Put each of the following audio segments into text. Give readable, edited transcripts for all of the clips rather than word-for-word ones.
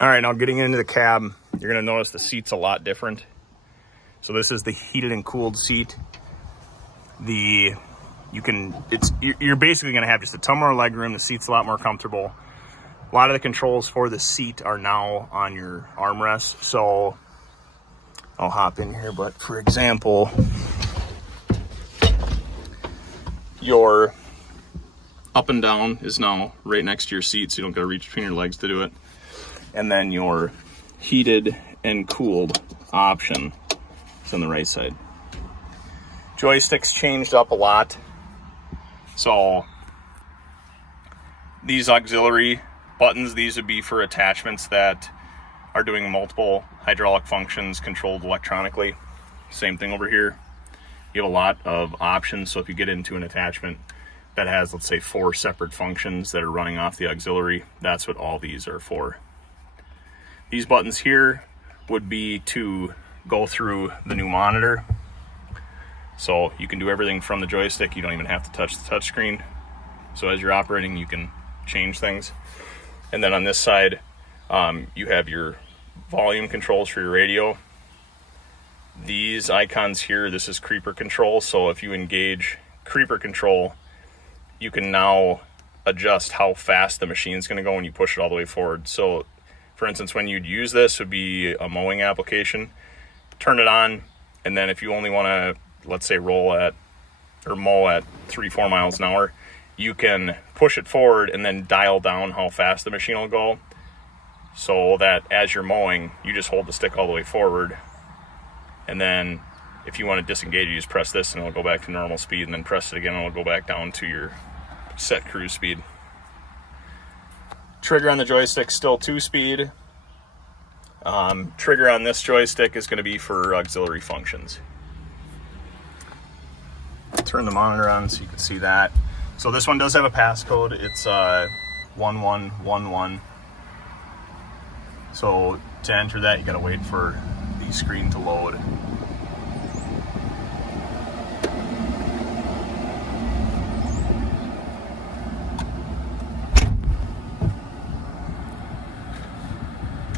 All right, now getting into the cab, you're gonna notice the seat's a lot different. So this is the heated and cooled seat. You're basically gonna have just a ton more leg room. The seat's a lot more comfortable. A lot of the controls for the seat are now on your armrest. So I'll hop in here, but for example, your up and down is now right next to your seat, so you don't gotta reach between your legs to do it. And then your heated and cooled option is on the right side. Joysticks changed up a lot. So these auxiliary buttons, these would be for attachments that are doing multiple hydraulic functions controlled electronically. Same thing over here. You have a lot of options. So if you get into an attachment that has, let's say, 4 separate functions that are running off the auxiliary, that's what all these are for. These buttons here would be to go through the new monitor. So you can do everything from the joystick. You don't even have to touch the touchscreen. So as you're operating, you can change things. And then on this side, you have your volume controls for your radio. These icons here, this is creeper control. So if you engage creeper control, you can now adjust how fast the machine's gonna go when you push it all the way forward. So for instance, when you'd use this would be a mowing application. Turn it on, and then if you only wanna, let's say, mow at 3-4 miles an hour, you can push it forward and then dial down how fast the machine will go, so that as you're mowing, you just hold the stick all the way forward. And then if you want to disengage, you just press this and it'll go back to normal speed, and then press it again and it'll go back down to your set cruise speed. Trigger on the joystick, still 2-speed. Trigger on this joystick is going to be for auxiliary functions. Turn the monitor on so you can see that. So this one does have a passcode. It's 1111. So to enter that, you got to wait for the screen to load.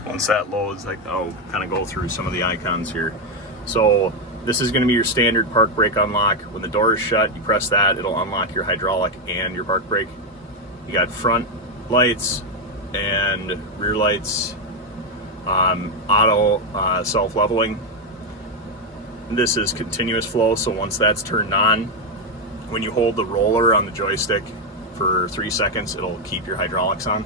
Once that loads, I'll kind of go through some of the icons here. So this is going to be your standard park brake unlock. When the door is shut, you press that, it'll unlock your hydraulic and your park brake. You got front lights and rear lights, auto self-leveling. This is continuous flow, so once that's turned on, when you hold the roller on the joystick for 3 seconds, it'll keep your hydraulics on.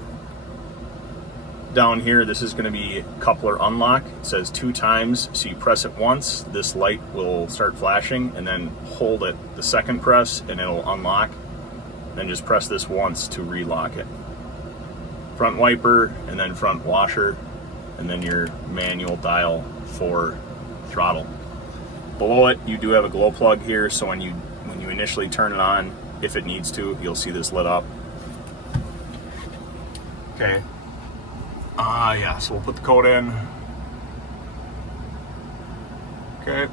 Down here, this is going to be coupler unlock. It says 2 times, so you press it once, this light will start flashing, and then hold it the second press and it'll unlock. Then just press this once to relock it. Front wiper, and then front washer, and then your manual dial for throttle. Below it, you do have a glow plug here, so when you initially turn it on, if it needs to, you'll see this lit up. Okay. Yeah, so we'll put the code in. Okay.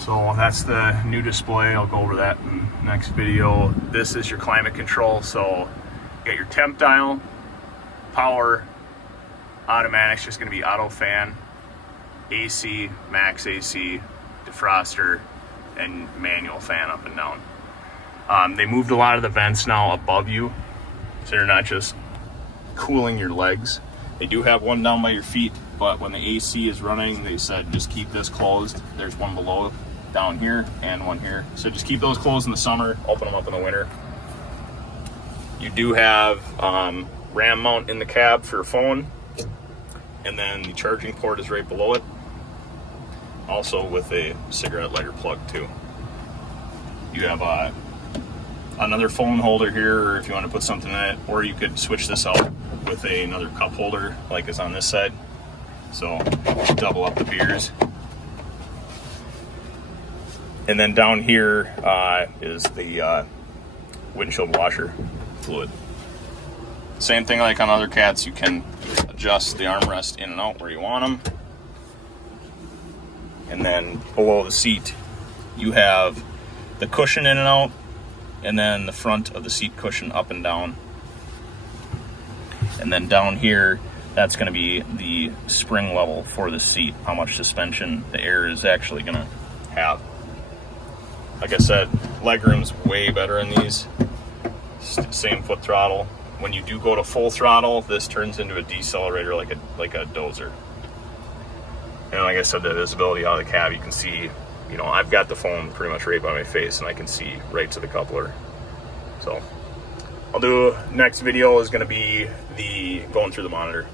So that's the new display. I'll go over that in the next video. This is your climate control. So you got your temp dial, power, automatic's just gonna be auto fan, AC, max AC, defroster, and manual fan up and down. They moved a lot of the vents now above you, so you're not just cooling your legs. They do have one down by your feet, but when the AC is running, they said just keep this closed. There's one below down here and one here. So just keep those closed in the summer, open them up in the winter. You do have RAM mount in the cab for your phone, and then the charging port is right below it. Also with a cigarette lighter plug too. You have another phone holder here, or if you want to put something in it, or you could switch this out with another cup holder like is on this side. So double up the beers. And then down here is the windshield washer fluid. Same thing like on other cats, you can adjust the armrest in and out where you want them. And then below the seat, you have the cushion in and out, and then the front of the seat cushion up and down. And then down here, that's going to be the spring level for the seat, how much suspension the air is actually going to have. Like I said, legroom's way better in these. Same foot throttle. When you do go to full throttle, this turns into a decelerator like a dozer. And like I said, the visibility out of the cab, you can see, you know, I've got the phone pretty much right by my face and I can see right to the coupler. So I'll do, next video is going to be the going through the monitor.